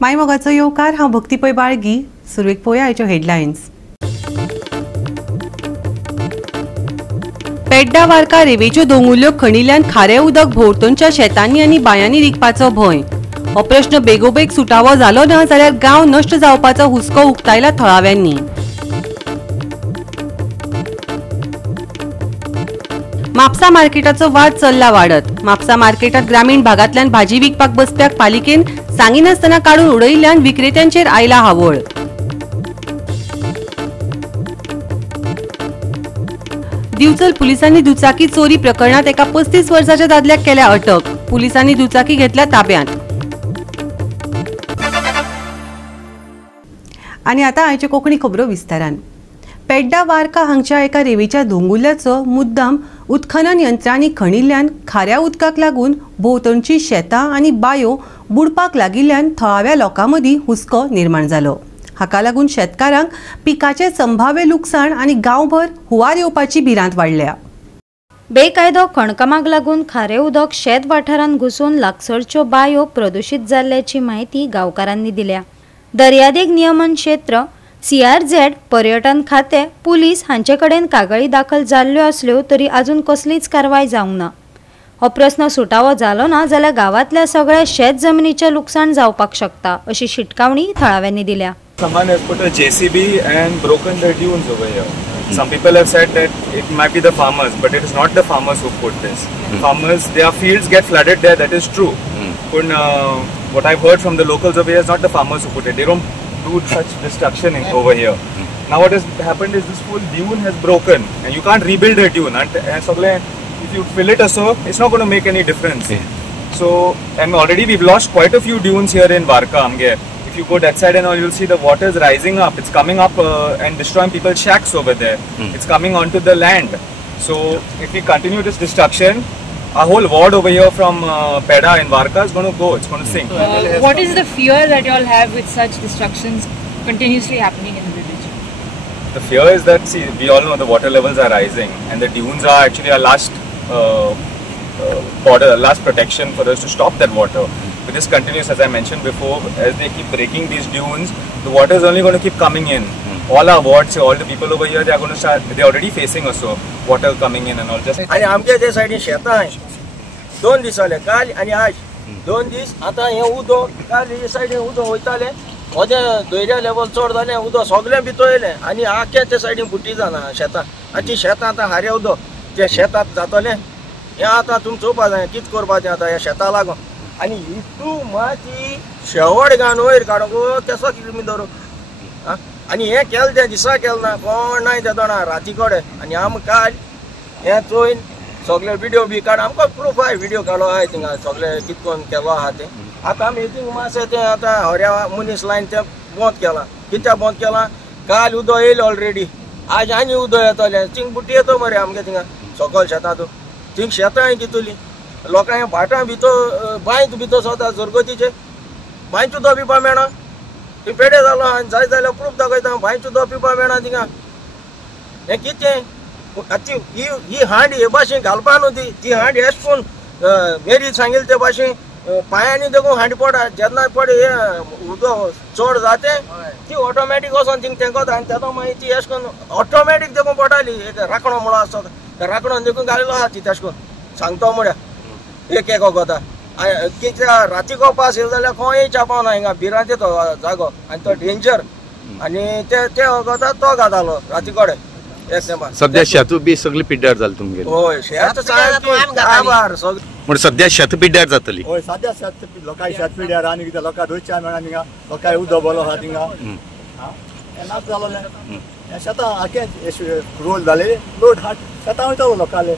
मायमोगाचो येवकार हांव भक्ती पै बाळगी. सुरवेक पळोवया आयच्यो हेडलायन्स. पेड्डा वार्का रेवेच्यो दोंगुल्ल्यो खणिल्ल्यान खारें उदक भोंवतणच्या शेतांनी आनी बांयांनी रिगपाचो भंय. हो प्रश्न बेगोबेग सुटावो जालो ना जाल्यार गांव नश्ट जावपाचो हुस्को उक्तायला थळाव्यांनी. म्हापसा मार्केटाचो वाद चल्ला वाडत. म्हापसा मार्केटात ग्रामीण भागांतल्यान भाजी विकपाक बसप्याक पालिकेन सांगिनासतना काडून उडयिल्ल्यान विक्रेत्यांचेर आयला हावळ. दिवचल पुलिसांनी दुचाकी चोरी प्रकरणात एका 35 वर्साच्या दादल्याक केल्या अटक. पुलिसांनी दुचाकी घेतल्या ताब्यांत. आनी आतां आयच्यो कोंकणी खबरो विस्तारान. पेड्डा वार्का हांगच्या एका रेवेच्या दोंगुल्ल्याचो मुद्दाम उत्खनन यंत्रांनी खणिल्ल्यान खाऱ्या उदकाक लागून भोंवतणची शेतां आनी बांयो बुडपाक लागिल्ल्यान थळाव्या लोकां मदीं हुस्को निर्माण जालो. हाका लागून शेतकारांक पिकाचे संभाव्य लुकसाण आनी गांवभर हुंवार येवपाची भिरांत वाडल्या. बेकायदो खणकामाक लागून खारें उदक शेत वाठारांत घुसून लागसरच्यो बांयो प्रदूशीत जाल्ल्याची माहिती गांवकारांनी दिल्या. दर्यादेग नियमन क्षेत्र, CRZ, पर्यटन खाते, पुलीस हांचे कडेन कागाळी दाखल जाल्ल्यो आसल्यो तरी आजून कसलीच कारवाय जावंक ना. हो प्रश्न सुटावो जालो ना जाल्यार गांवांतल्या सगळ्या शेत जमनीचें लुकसाण जावपाक शकता अशी शिटकावणी थळाव्यांनी दिल्या. Someone has put a JCB and broken the dunes over here. Some people have said that it might be the farmers, but it is not the farmers who put this. Farmers, their fields get flooded there, that is true. But what I've heard from the locals over here is not the farmers who put it. They don't do such destruction over here. Now what has happened is this whole dune has broken and you can't rebuild a dune. And if you fill it also, it's not going to make any difference. So, and already we've lost quite a few dunes here in Varka, Amge. If you go that side and all, you'll see the water is rising up. It's coming up and destroying people's shacks over there. It's coming onto the land. So if we continue this destruction, our whole ward over here from Pedda in Varka is going to go. It's going to sink. What is the fear that you all have with such destructions continuously happening in the village? The fear is that, see, we all know the water levels are rising and the dunes are actually our last border, last protection for us to stop that water. If this continues, as I mentioned before, as they keep breaking these dunes, the water is only going to keep coming in. All our wards, all the people over here, they are going to start. They are already facing also water coming in and all. Just. आणि आमच्या त्या सायडीन शेतां आहे. 2 दीस जाले, काल आणि आज 2 दीस. आता हे उदक काल हे सायडीन उदक वयताले. होते दोयऱ्या लेवल चड जालें, उदक सगळें भितरलें आनी आख्या त्या सायडीन बुटी जाना शेतां. आनी ती शेतां आतां हारें उदक त्या शेतांत जातलें. हें आतां तुमी चोवपा जाय कितें करपाचें आतां ह्या शेतां लागून. आणि इतू माती शेवट घालून वयर काडूंक केसो कितें धरूं. आनी हें केलें त्या दिसा केलें ना कोण नाय त्या दोना राती कडेन. आनी आमकां काल हें चोयन सगळे व्हिडिओ बी काड आमकां प्रूफ आय व्हिडिओ काडलो आय थिंगा सगळे कितकोन केलो आहा तें. आतां आमी थिंग मातशें तें आतां हऱ्या मनीस लायन तें बंद केलां. कित्याक बंद केलां? काल उदक येयलें ऑलरेडी, आज आनी उदक येतलें. थिंग बुटी येतो मरे आमगे थिंगा सकयल शेतांत. थिंग शेतां कितुली लोकांक भाटां भितर बांयत भितर सोदा जरगतीचे बांयचो उदक पिवपा मेळना. थंय पेडे जालो आनी जाय जाल्यार प्रूफ दाखयता बांयचो उदक पिवपा मेळना थिंगा. हें कितें? ही हांड हे भाशेन घालपा न्हू ती हांड एश कोन्न मेरी सांगिल्ले ते भाशेन पांयांनी देखून हांडी पडा. जेन्ना पड हे उदक चड जाते ती ऑटोमॅटीक वचोन थिंग तेंको आनी तेदो मागीर ती एश कोन्न ऑटोमॅटीक देखून पडटाली. राखणो म्हणून आसता त्या राखणोन देखून घालिल्लो आहा ती तेश कोन्न सांगतो म्हळ्यार एक वता. कित्या रातीको पास येयलो जाल्यार खंय चापावना हिंगा भिरांते तो जागो आनी तो डेंजर. आनी ते वगता तो घातालो राती कडेन एक तेंपार. सध्या शेतू बी सगळी पिड्ड्यार जाली तुमगे. होय शेत काबार म्हण सध्या शेत पिड्ड्यार जातली. होय सध्या शेत लोकांक शेत पिड्ड्यार आनी कितें लोकांक रोजच्या मेळना थिंगा लोकांक उदक बरो आहा थिंगा. हें नाच जालोलें शेतां आख्या रोल जाले लोड हाट शेतां वयतालो लोकांले.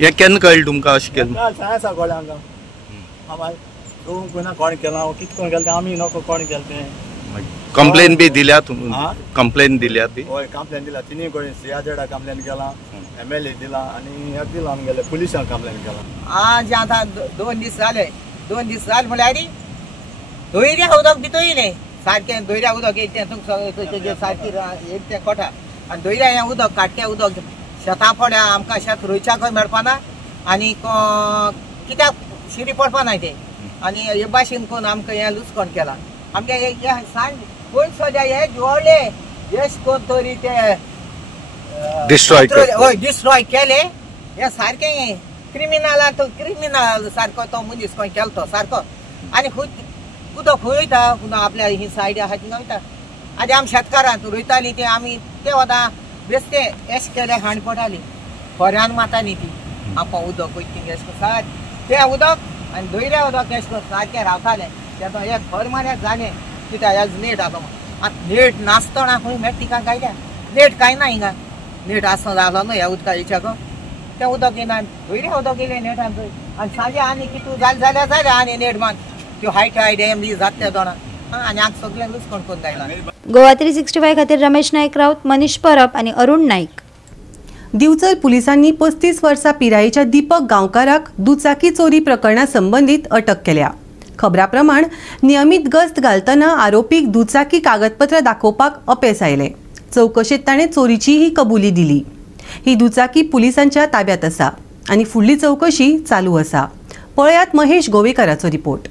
हें केन्ना कळ्ळें तुमकां अशें केलें? सांगा कळ्ळें आमकां. आमाय कोणा कोण केलां कितें कोण केलें तें आमी नको कोण केलें तें. कंप्लेन बी दिल्या कंप्लेन दिल्या ती? होय कंप्लेन दिला. तिनी कडेन CRZ कंप्लेन केला, MLA दिला आनी हें दिला आमगेले पुलिसांक कंप्लेन केला. आज आतां 2 दीस जाले. 2 दीस जाले म्हळ्यार दोयऱ्या उदक भितर येयलें सारकें. दोयऱ्या उदक येता सारकी एक तें कोटा आनी दोयऱ्या हें उदक काटकें उदक शेतां पड्या. आमकां शेत रोयच्याकय मेळपाना आनी कित्याक शिरी पडपा नाय तें. आणि हे भाशेन करून आमकां हें लुचकोण केला आमगे सांग कोण सद्या हे जोडले येस कोण तरी ते डिस्ट्रॉय केले हे सारखे क्रिमिनल सारको तो मनीस कोण केलो तो सारको आनी उदक वयता आपल्या ही सायड आहा थिंगा वयता आदी आमी शेतकारांक रोयताली ते आमी ते वता बेश्टे एश केले हांड पडटाली खोऱ्यान माताली ती आपां उदक वयता थिंगा एश सार ते उदक आनी दोयऱ्या उदक एश करून सारकें रावतालें तेन्ना हे खर माऱ्याक जालें कित्याक हेज नेट आसा आतां नेट नासतना खंय मेळटा तिका गायल्या नेट कांय ना हिंगा नेट आसना जालो न्हू ह्या उदका हेच्याको तें उदक येना दोयऱ्या उदक येयलें नेटान थंय आनी सांजे आनी कितू जालें जाल्यार आनी नेट मान त्यो हाय डॅम बी जाता त्या दोना आनी आमकां सगळें लुचकोण करून गायला गोवा 365 खातीर रमेश नायक राऊत, मनीष परब आणि अरुण नाईक. दिवचल पुलिसांनी 35 वर्सां पिरायेच्या दीपक गांवकाराक दुचाकी चोरी प्रकरणा संबंधित अटक केल्या. खबरा प्रमाण नियमित गस्त घालतना आरोपीक दुचाकी कागदपत्र दाखोवपाक अपेस आयले. चौकशेत ताणें चोरीची ही कबुली दिली. ही दुचाकी पुलिसांच्या ताब्यात आसा आनी फुडली चौकशी चालू आसा. पळयात महेश गोवेकराचो रिपोर्ट.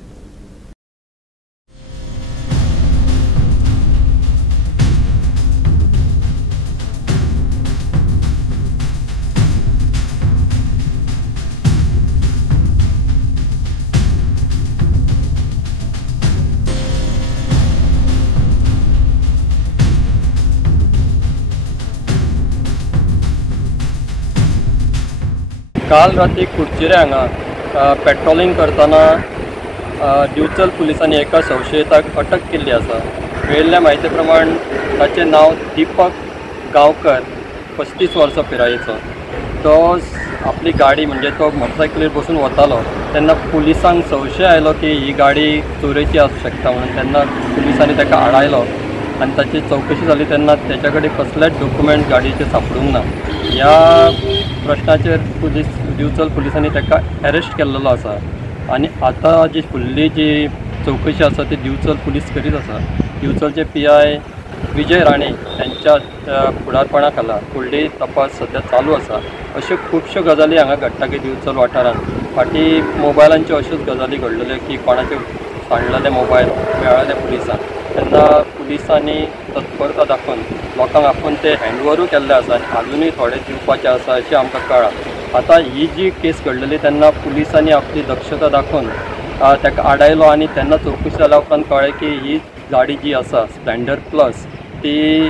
काल रात्री कुडचिरे हांगा पेट्रोलिंग करतना दिवचल पुलिसांनी एका संशयिताक अटक केल्ली आसा. मेळिल्ल्या म्हायती प्रमाण ताचें नांव दीपक गांवकर, 35 वर्सां पिरायेचो. तो आपली गाडी म्हणजे तो मोटरसायकलीर बसून वतालो तेन्ना पुलिसांक संशय आयलो की ही गाडी चोरेची आसूं शकता म्हणून. तेन्ना पुलिसांनी ताका आडायलो आनी ताची चौकशी जाली तेन्ना तेच्या कडेन कसलेच डॉक्युमेंट गाडयेचे सापडूंक ना. ह्या प्रश्नाचेर दिवचल पुलिसांनी ताका अरेस्ट केल्लो आसा आनी आतां जी फुडली जी चौकशी आसा ती दिवचल पुलीस करीत आसा. दिवचलचे PI विजय राणे यांच्या फुडारपणा खाला फुडली तपास सध्या चालू आसा. अश्यो खुबश्यो गजाली हांगा घडटा की दिवचल वाठारांत फाटीं मोबायलांच्यो अश्योच गजाली घडलेल्यो की कोणाचे सांडलेले मोबायल मेळ्ळले पुलिसांक. तेन्ना पुलिसांनी तत्परता दाखोवन लोकांक आपूण ते हँडओव्हरूय केल्ले आसा आनी अजुनूय थोडे दिवपाचे आसा अशें आमकां कळ्ळां. आतां ही जी केस घडलेली तेन्ना पुलिसांनी आपली दक्षता दाखोवन ताका आडायलो आनी तेन्ना चौकशी जाल्या उपरांत कळ्ळें की ही गाडी जी आसा स्प्लेंडर प्लस ती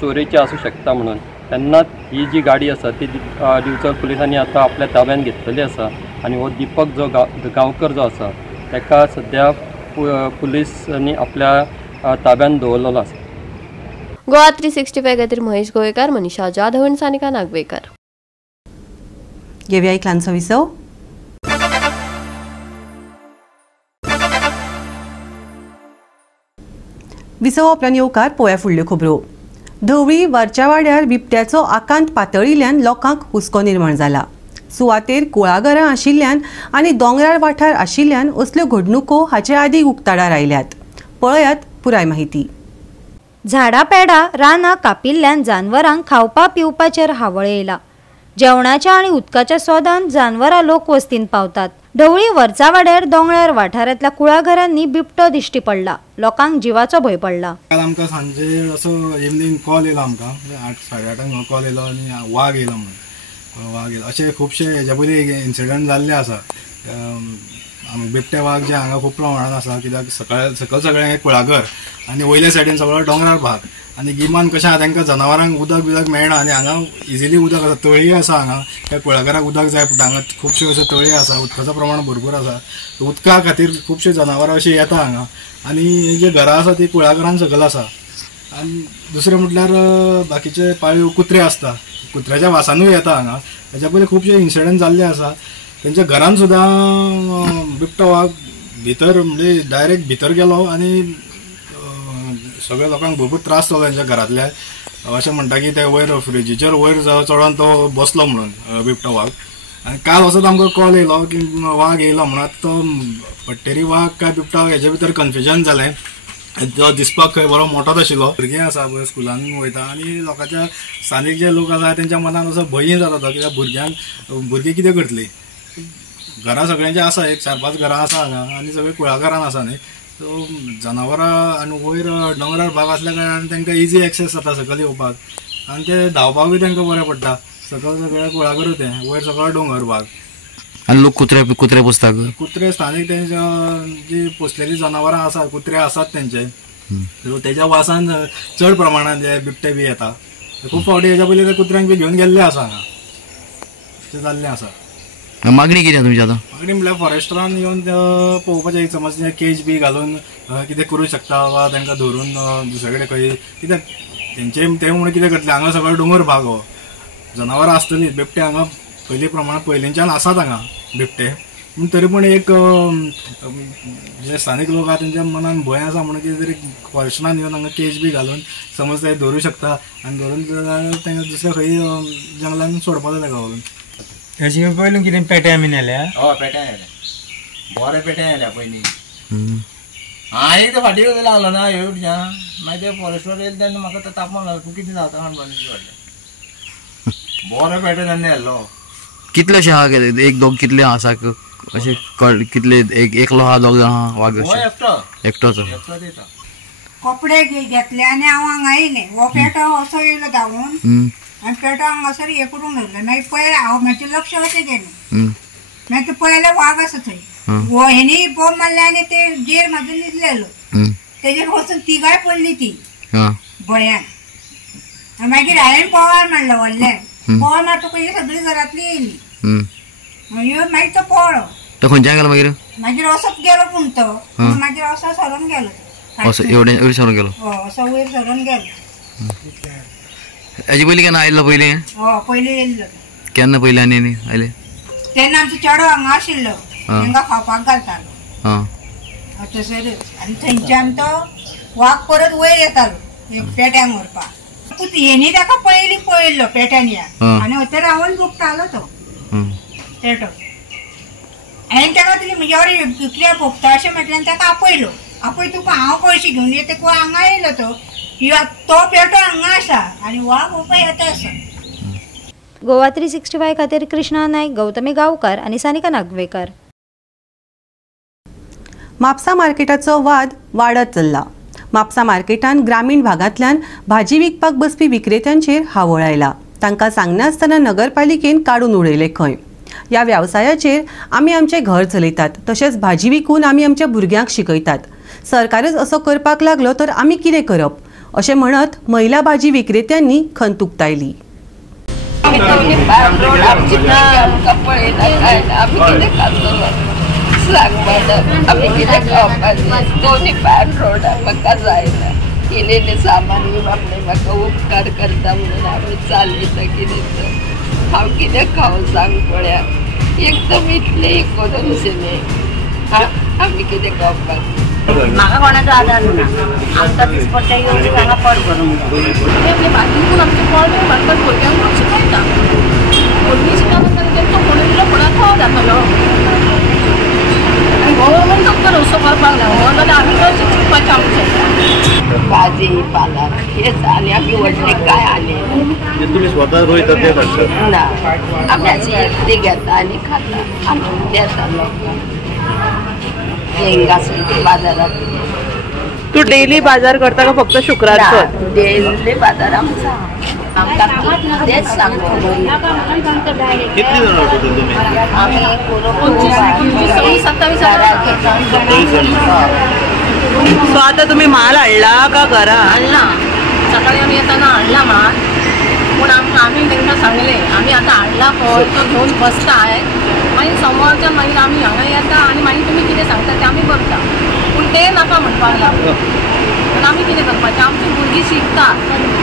चोरेची आसूं शकता म्हणून. तेन्ना ही जी गाडी आसा ती दिवचल पुलिसांनी आतां आपल्या ताब्यान घेतलेली आसा आनी हो दीपक जो गांवकर जो आसा ताका सद्या पुलिसांनी आपल्या ताब्यान दवरलेलो आसा. गोवा 365 खातीर महेश गोवेकार, मनीषा जाधव आनी सानिका नागवेकर. घेवया एक ल्हानसो विसव. विसव उपरांत येवकार पळोवया फुडल्यो खबरो. धवळी वारच्या वाड्यार बिबट्याचो आकांत पातळिल्ल्यान लोकांक हुस्को निर्माण जाला. सुवातेर कुळागरां आशिल्ल्यान आनी दोंगराळ वाठार आशिल्ल्यान असल्यो घडणुको हाचे आदीं उक्ताडार आयल्यात. पळयात पुराय माहिती. झाडां पेडां रानां कापिल्ल्यान जानवरांक खावपा पिवपाचेर हावळ येयला. जेवणाच्या आणि उदकाच्या सोदान जानवरां लोक वस्तीन पावतात. ढवळी वरचा वाड्यार दोंगराळ वाठारांतल्या कुळागरांनी बिबटो दिश्टी पडला. लोकांक जिवाचो भंय पडला. काल आमकां सांजे असो इवनिंग कॉल येयलो आमकां 8-8:30 कॉल येयलो आनी वाघ येयलो म्हणून. वाघ येयलो अशे खुबशे हेच्या पयलीं इन्सिडंट जाल्ले आसा. बिबटे वाघ जे हांगा खूब प्रमाणात आसा कित्याक सकयल सगळें कुळागर आनी वयल्या सायडीन सगळो दोंगराळ भाग आनी गिमान कशें आसा तांकां जनावरांक उदक बिदक मेळना आनी हांगा इजिली उदक आसा. तळी आसा हांगा त्या कुळागराक उदक जाय पडटा. हांगा खुबश्यो अश्यो तळी आसा, उदकाचो प्रमाण भरपूर आसा. उदका खातीर खुबशे जनावरां अशीं येता हांगा आनी ही जी घरां आसा ती कुळागरान सकयल आसा. आनी दुसरें म्हटल्यार बाकीचे पाळीव कुत्रे आसता, कुत्र्याच्या वासानूय येता हांगा. हेच्या पयलीं खुबशे इन्सिडंट जाल्ले आसा. तेंच्या घरान सुद्दां बिबटो वाघ भितर म्हणजे डायरेक्ट भितर गेलो आनी सगळ्या लोकांक भरपूर त्रास जालो तेंच्या घरांतल्या. अशें म्हणटा की ते वयर फ्रिजीचेर वयर चडोन तो बसलो म्हणून बिबटो वाघ. आनी काल असोच आमकां कॉल येयलो की वाघ येयलो म्हणून. तो पट्टेरी वाघ काय बिबटो हेजे भितर कन्फ्युजन जालें. तो दिसपाक खंय बरो मोठोच आशिल्लो. भुरगीं आसा पळय स्कुलान वयता आनी लोकांच्या स्थानीक जे लोक आसा तेंच्या मनान असो भंय जाता तो कित्याक भुरगीं कितें करतली. घरां सगळ्यांची आसा, एक 4-5 घरां आसा हांगा आनी सगळे कुळागरान आसा न्ही. सो जनावरां आनी वयर डोंगराळ भाग असल्या कारणान तांकां इजी एक्सेस जाता सकयल येवपाक आनी ते धांवपाकूय तांकां बरें पडटा. सकयल सगळ्या कुळागरूच तें, वयर सगळो डोंगर भाग. आनी लोक कुत्रे पोसतात. कुत्रे स्थानीक तेंच्या जी पोसलेली जनावरां आसात, कुत्रे आसात तेंचे, तेज्या वासान चड प्रमाणात हे बिबटे बी येता. खूब फावटी हेच्या पयलीं ते कुत्र्यांक बी घेवन गेल्ले आसा हांगा, ते जाल्लें आसा. मागणी कितें तुमची आतां? मागणी म्हळ्यार फॉरेस्टरान येवन पळोवपाचें, समज केज बी घालून कितें करूं शकता वा तांकां धरून दुसरे कडेन खंय कित्याक तेंचे ते म्हणून कितें करतले. हांगा सगळो दोंगर भाग हो, जनावरां आसतली, बिबटे हांगा पयलीं प्रमाण पयलींच्यान आसात हांगा बिबटे. पूण तरी पूण एक जे स्थानीक लोक आहा तेंच्या मनान भंय आसा म्हणून कितें तरी फॉरेस्टरान येवन हांगा केज बी घालून समज ते धरूं शकता आनी धरून तांकां दुसऱ्या खंय जंगलान सोडपाक जाय ताका व्हरून. हेची पयलू कितें पेट्या बी नेल्या? हय पेट्या नेल्या, बरे पेट्या नेल्या पयलीं. हांवें ते फाटीं लागलो ना हेवटच्यान, मागीर ते फॉरेस्टवर येयले तेन्ना म्हाका तो तापोवन लागलो, तूं कितें जाता म्हणून व्हडलें बरे पेट्या तेन्ना येयल्लो. कितलेशे आहा एक दोग कितले आसा अशें कितले एकलो आहा दोग जाण आहा वाग? एकटोच कपडे घेतले आनी हांव हांगा येयलें. हो पेटो असो येयलो धांवून आनी पेटो हांगासर हे करूंक लागलो. मागीर पळयलें हांव, म्हाजें लक्ष अशें गेलें. मागीर ते पळयलें वाग आसा थंय. हो हेणी बॉम्ब मारले आनी ते जेर म्हाजो न्हिदलेलो, तेजेर वचून तिगाय पडली ती भंयान. मागीर हांवें पवार मारलो व्हडल्यान. पवार मारतकच ही सगळी घरांतली येयली. मागीर तो पळो. तो खंयच्यान गेलो मागीर? मागीर असोच गेलो पूण तो मागीर असो सरून गेलो. वयर सरून गेलो? असो वयर सरून गेलो. हेजे पयलीं केन्ना आयल्लो? पयलीं पयलीं येयल्लो. केन्ना पयलीं आनी आयले? तेन्ना आमचो चेडो हांगा आशिल्लो, तांकां खावपाक घालतालो थंयसरूच. आनी थंयच्यान तो वाग परत वयर येतालो पेट्यांक व्हरपाक. हेणी ताका पयलीं पळयल्लो पेट्यान या आनी थंय रावन भोगतालो तो पेटो. हांवें ताका तुमी म्हजे वांगडा कितले भोगता अशें म्हटल्यार ताका आपयलो. आपय तुका हांव पयशे घेवन येता तूं हांगा येयलो तो पेटो हांगा आसा आनी वाग पळय येता आसा. गोवा 365 खातीर कृष्णा नायक, गौतमी गांवकार आनी सानिका नागवेकर. म्हापसा मार्केटाचो वाद वाडत चल्ला. म्हापसा मार्केटान ग्रामीण भागांतल्यान भाजी विकपाक बसपी विक्रेत्यांचेर हावळ आयला. तांकां सांगनासतना नगरपालिकेन काडून उडयले खंय. ह्या वेवसायाचेर आमी आमचें घर चलयतात, तशेंच भाजी विकून आमी आमच्या भुरग्यांक शिकयतात. सरकारच असो करपाक लागलो तर आमी कितें करप अशें म्हणत महिला भाजी विक्रेत्यांनी खंत उक्तायली. दोन्ही पॅन रोड म्हाका जायना. केलेले सामान बापले म्हाका उपकार करता म्हणून आमी चालयता. कितें हांव कितें खावं सांग पळया. एकदम इतले इकोनॉमी आमी कितें खावपाक. म्हाका कोणाचो आदार ना. आमकां दिसपट्ट्या येवन हांगा पड करूंक जाय. भाजी विकून आमचे पड भरपाक भुरग्यांक शिकयता. भुरगीं शिकता तेंचो म्हणून फुडार खावं जातलो. गव्हर्मेंट फक्त असो करपाक लागलो जाल्यार आमी कशें शिकपाचें आमचें. भाजी पाला हेच आनी आमी व्हडले काय आले तुमी स्वता रोयता ते धाडटा ना. आमी अशी एकटी घेता आनी खाता आमी देता लोकांक. बाजारात तू डेली बाजार करता का फक्त शुक्रार? डेली बाजार आमचा. आमकां तेच सांगता. कितली जाण टोटल तुमी? आमी 27 सो आता तुम्ही माल हाडला का घरा? हाडला. सकाळी आमी येताना हाडला माल. पूण आमी तांकां सांगले आमी आतां हाडला पळय तो घेवन बसताय. मागीर समोरच्यान मागीर आमी हांगा येता आनी मागीर तुमी कितें सांगता तें आमी करता. पूण ते नाका म्हणपाक लागलो. पूण आमी कितें करपाचें? आमची भुरगीं शिकतात.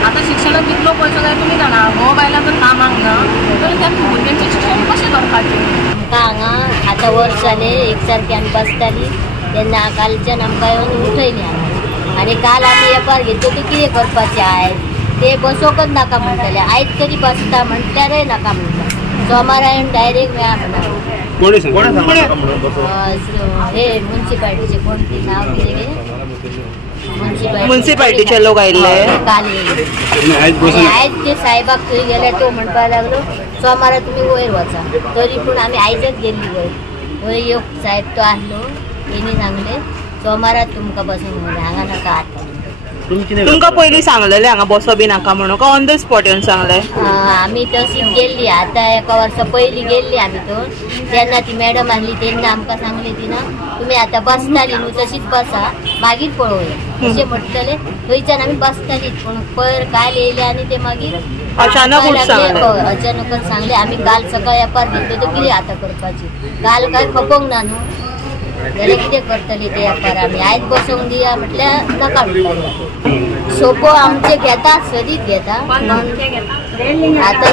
आतां शिक्षणाक कितलो पयसो जाय तुमी जाणा. मोबायलाक जर कामाक ना जाल्यार त्या भुरग्यांचें शिक्षण कशें करपाचें? आमकां हांगा आतां वर्स जालें एक सारकी आमी बसताली तेन्ना कालच्यान आमकां येवन उठयली हांगा. आनी काल आमी येपार घेतली कितें करपाचें आयज ते बसोकच नाका म्हणटाले. आयज तरी बसता म्हटल्यारय नाका म्हणटा. सोमारा येवन डायरेक्ट मेळा म्हणा. हे म्युन्सिपाल्टीचे कोण ती नाव कितें म्युन्सिपाल्टीचे लोक आयिल्ले काल येयले. आयज ते साहेबाक थंय गेले तो म्हणपाक लागलो सोमारा तुमी वयर वचा. तरी पूण आमी आयजच गेल्ली वयर. थंय एक साहेब तो आसलो तेणी सांगले सोमारात तुमकां बसूंक म्हणलें हांगा नाका आता. तुमकां पयलीं सांगलेलें हांगा बसो बी नाका म्हणून का ऑन द स्पॉट येवन सांगलें? आमी तशीच गेल्ली आतां एका वर्सा पयलीं गेल्ली आमी थंय. जेन्ना ती मॅडम आसली तेन्ना आमकां सांगली तिनं तुमी आतां बसताली न्हू तशीच बसा मागीर पळोवया अशें म्हणटलें. थंयच्यान आमी बसतालीच पूण पयर काल येयले आनी ते मागीर अचानकच सांगले. आमी काल सकाळी येपार घेतलो तर कितें आतां करपाची काल काय खपोंक ना न्हू जाल्यार कितें करतली ते येपार आमी आयज बसोंक दिया म्हटल्यार नाका म्हणटाले. सोपो आमचे घेतात सदीच घेता आतां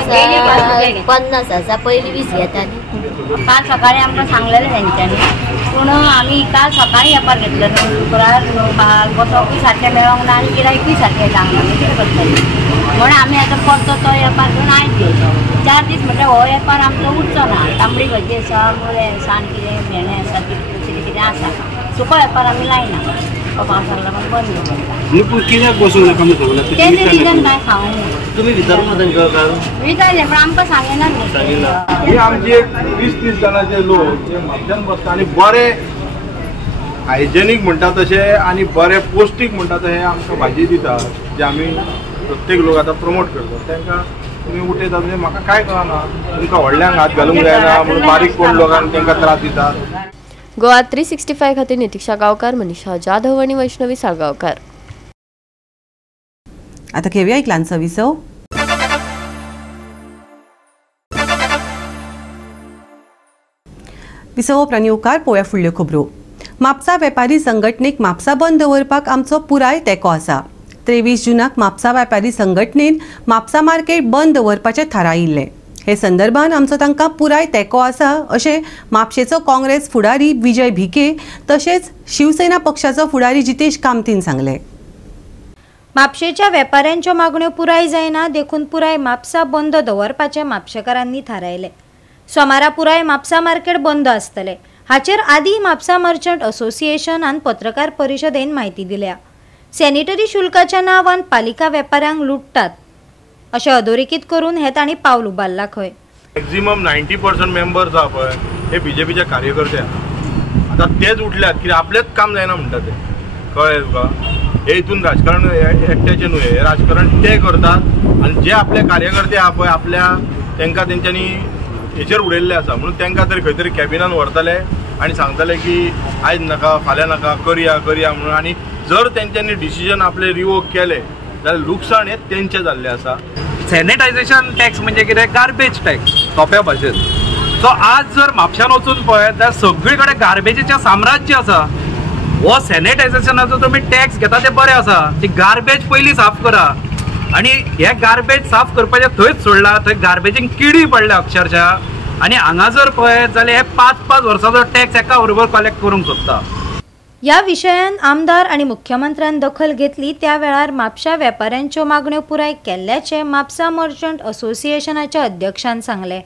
50 आसा पयलीं 20 घेताली. काल सकाळी आमकां सांगलेलें तेंच्यांनी पूण आमी काल सकाळी येपार घेतलो न्हू शुक्रार काल बसोवपी सारकें मेळोंक ना आनी गिरायकूय सारकें जावंक ना कितें करतली म्हणून आमी आतां परतो तो येपार घेवन आयज घेवचो. 4 दीस म्हटल्यार हो येपार आमचो उरचो ना. तांबडी भाजी आसा मुळे आसा आनी कितें भेंडे आसा कितें कितें आसा सुको येपार आमी लायना पावसाक लागून बंद दवरला. कित्याक बसूंक नाका म्हणून सांगलें? तें रिजन काय सांगूंक तुमी विचारूंक ना तांकां काल? विचारलें पण आमकां सांगेना न्ही. हे आमचे 20-30 जाणांचे लोक जे म्हापशान बसता आनी बरे हायजेनीक म्हणटा तशे आनी बरे पौश्टीक म्हणटा तशें आमकां भाजी दितात जे आमी प्रत्येक लोक आतां प्रमोट करतात. तांकां तुमी उठयतात म्हणजे म्हाका काय कळना तुमकां व्हडल्यांक हात घालूंक जायना म्हणून बारीक कोण लोकांक तांकां त्रास दितात. गोवा 365 खातीर नितीक्षा गांवकार, मनीषा जाधव आणि वैष्णवी साळगांवकार. आता घेऊया एक ल्हानसो विसव. विसव उपरांत येवकार पळोवया फुडल्यो खबरो. म्हापसा वेपारी संघटनेक म्हापसा बंद दवरपाक आमचो पुराय तेंको आसा. 23 जूनाक म्हापसा वेपारी संघटनेन म्हापसा मार्केट बंद दवरपाचें थारायिल्लें. हे संदर्भात आमचो तांकां पुराय तेंको आसा अशें म्हापशेचो काँग्रेस फुडारी विजय भिके तशेंच शिवसेना पक्षाचो फुडारी जितेश कामतीन सांगले. म्हापशेच्या वेपाऱ्यांच्यो मागण्यो पुराय जायना देखून पुराय म्हापसा बंद दवरपाचें म्हापशेकारांनी थारायलें. सोमारा पुराय म्हापसा मार्केट बंद आसतलें. हाचेर आदीं म्हापसा मर्चंट असोसिएशनान पत्रकार परिशदेन म्हायती दिल्या. सॅनिटरी शुल्काच्या नांवान पालिका वेपाऱ्यांक लुटतात अशें अधोरेखीत करून हे तांणी पावल उबारला. खंय मॅक्झिमम 90% मेंबर्स आहा पळय हे बीजेपीचे कार्यकर्ते आहा. आतां तेच उठल्यात कित्याक आपलेच काम जायना म्हणटा ते कळ्ळें तुका. हे हितून राजकारण एकट्याचें न्हू हे राजकारण ते करतात आनी जे आपले कार्यकर्ते आहा पळय आपल्या तांकां तेंच्यांनी हेचेर उडयल्ले आसा म्हणून तांकां तरी खंय तरी कॅबिनान व्हरतले आनी सांगतले की आयज नाका फाल्यां नाका करया करया म्हणून. आनी जर तेंच्यांनी डिसिजन आपले रिवोक केले जाल्यार लुकसाण हे तेंचे जाल्ले आसा. सॅनिटायझेशन टॅक्स म्हणजे कितें गार्बेज टॅक्स सोप्या भाशेन. सो आज जर म्हापशान वचून पळयत जाल्यार सगळी कडेन गार्बेजीचें साम्राज्य आसा. हो सॅनिटायझेशनाचो तुमी टॅक्स घेता ते बरें आसा ती गार्बेज पयलीं साफ करा आनी हे गार्बेज साफ करपाचें थंयच सोडला. थंय गार्बेजींक किडी पडल्या अक्षरशः. आनी हांगा जर पळयत जाल्यार हे 5-5 वर्सांचो टॅक्स एका बरोबर कलेक्ट करूंक सोदता. ह्या विशयान आमदार आणि मुख्यमंत्र्यान दखल घेतली त्या वेळार म्हापशा वेपाऱ्यांच्यो मागण्यो पुराय केल्ल्याचे म्हापसा मर्चंट असोसिएशनाच्या अध्यक्षान सांगले.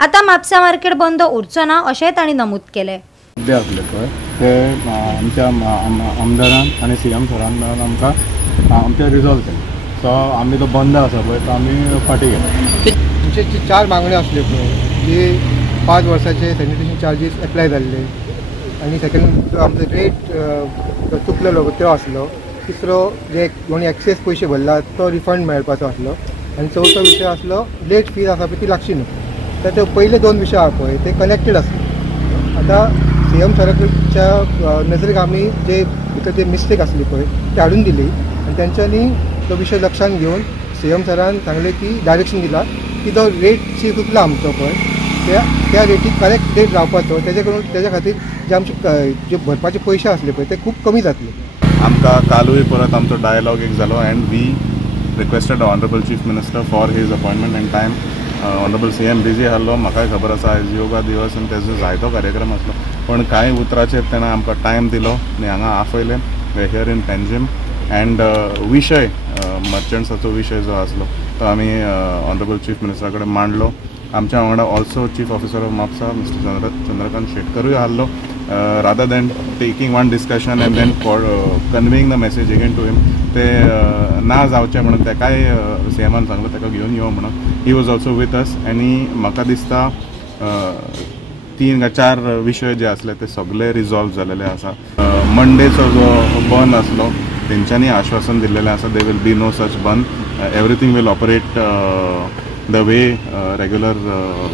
आता म्हापसा मार्केट बंद उरचो ना अशेंय तांणी नमूद केले. मुद्दे आसले पळय ते आमच्या आमदारान आनी सीएम सरान मेळून आमकां आमचे रिजॉल्व केले. सो आमी तो बंद आसा पळय तो आमी फाटी गेले. आमचे 4 मागण्यो आसल्यो पळय की 5 वर्साचे सॅनिटेशन चार्जीस एप्लाय जाल्ले आनी सेकंड आमचो रेट चुकलेलो तो आसलो. तिसरो जे कोणी एक्सेस पयशे भरला तो रिफंड मेळपाचो आसलो. आनी चवथो विशय आसलो लेट फीज आसा पळय ती लागची न्हू. ते पयले 2 विशय आहा पळय ते कनेक्टेड आसले. आतां सीएम सराच्या नजरेक आमी जे भितर जे मिस्टेक आसली पळय ती हाडून दिली आनी तेंच्यांनी तो विशय लक्षांत घेवन सीएम सरान सांगले की डायरेक्शन दिला की तो रेट चुकला आमचो पळय त्या रेटीक करेक्ट रेट रावपाचो तेजे खातीर जे आमचे जे भरपाचे पयशे आसले पळय ते खूब कमी जातले. आमकां कालूय परत आमचो डायलॉग एक जालो and we requested honourable chief minister for his appointment and time. Honourable CM busy आसलो. म्हाकाय खबर आसा आयज योगा दिवस आनी तेजो जायतो कार्यक्रम आसलो पण कांय उतराचेर तेणें आमकां टायम दिलो आनी हांगा आफयलें हियर इन पेन्जीम. एंड विशय मर्चंट्साचो विशय जो आसलो तो आमी ऑनरेबल चीफ मिनिस्टरा कडेन मांडलो. आमच्या वांगडा also chief officer of Mapusa mister Chandrakant शेटकरूय आसलो. Rather than taking one discussion and then conveying the message again to him ते ना जावचें म्हणून तेकाय सीएमान सांगलो तेका घेवन यो म्हणून. ही वॉज ऑल्सो वीथ अस. आनी म्हाका दिसता 3 काय 4 विशय जे असले ते सगळे रिजॉल्व झालेले आसा. मंडेचो जो बंद असलो तेंच्यांनी आश्वासन दिल्लेलें आसा दे will B no such bandh. Everything will operate the way regular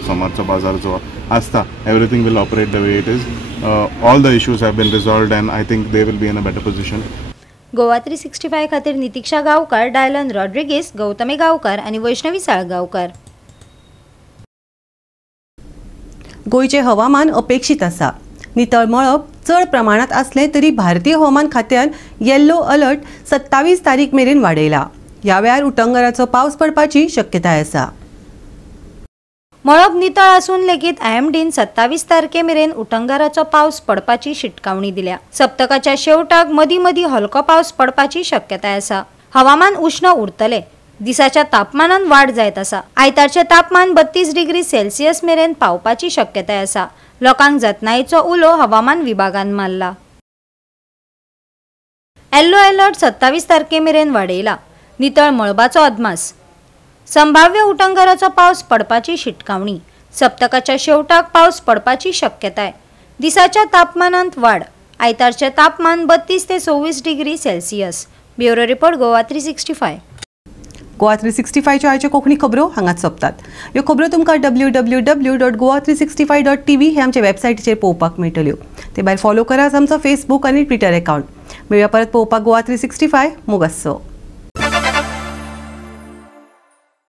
सोमारचो बाजार जो आसता everything will operate the way it is. All the issues have been resolved and I think they will be in a better position. Goa 365 खातीर Nitiksha Gaonkar, Dylan Rodrigues, Gautami Gaonkar आणि वैष्णवी साळगांवकार. गोंयचे हवामान अपेक्षीत आसा. नितळ मळब चड प्रमाणात असले तरी भारतीय हवामान खात्यान येल्लो अलर्ट 27 तारीख मेरेन वाडयला. ह्या वेळार उटंगराचो पावस पडपाची शक्यताय आसा. मळब नितळ असून लेगीत IMDन 27 तारखे मेरेन उटंगराचो पावस पडपाची शिटकावणी दिल्या. सप्तकाच्या शेवटाक मदीं मदीं हलको पावस पडपाची शक्यताय आसा. हवामान उष्ण उरतले. दिसाच्या तापमानात वाढ जायत आसा. आयतारचे तापमान 32 डिग्री सेल्सियस मेरेन पावपाची शक्यताय आसा. लोकांक जतनायेचो उलो हवामान विभागान मारला. येल्लो अलर्ट 27 तारखे मेरेन वाडयला. नितळ मळबाचो अदमास. संभाव्य उटंगराचो पावस पडपाची शिटकावणी. सप्तकाच्या शेवटाक पावस पडपाची शक्यताय. दिसाच्या तापमानात वाढ. आयतारचे तापमान 32 ते 26 degree Celsius. Bureau report Goa 365. Goa 365च्यो आयच्यो कोंकणी खबरो हांगाच सोंपतात. ह्यो खबरो तुमकां www.goa365.tv हे आमचे वेबसायटीचेर पळोवपाक मेळटल्यो. ते भायर फॉलो करात आमचो फेसबूक आनी ट्विटर अकाउंट. मेळया परत पळोवपाक गोवा 365 मोग आसचो.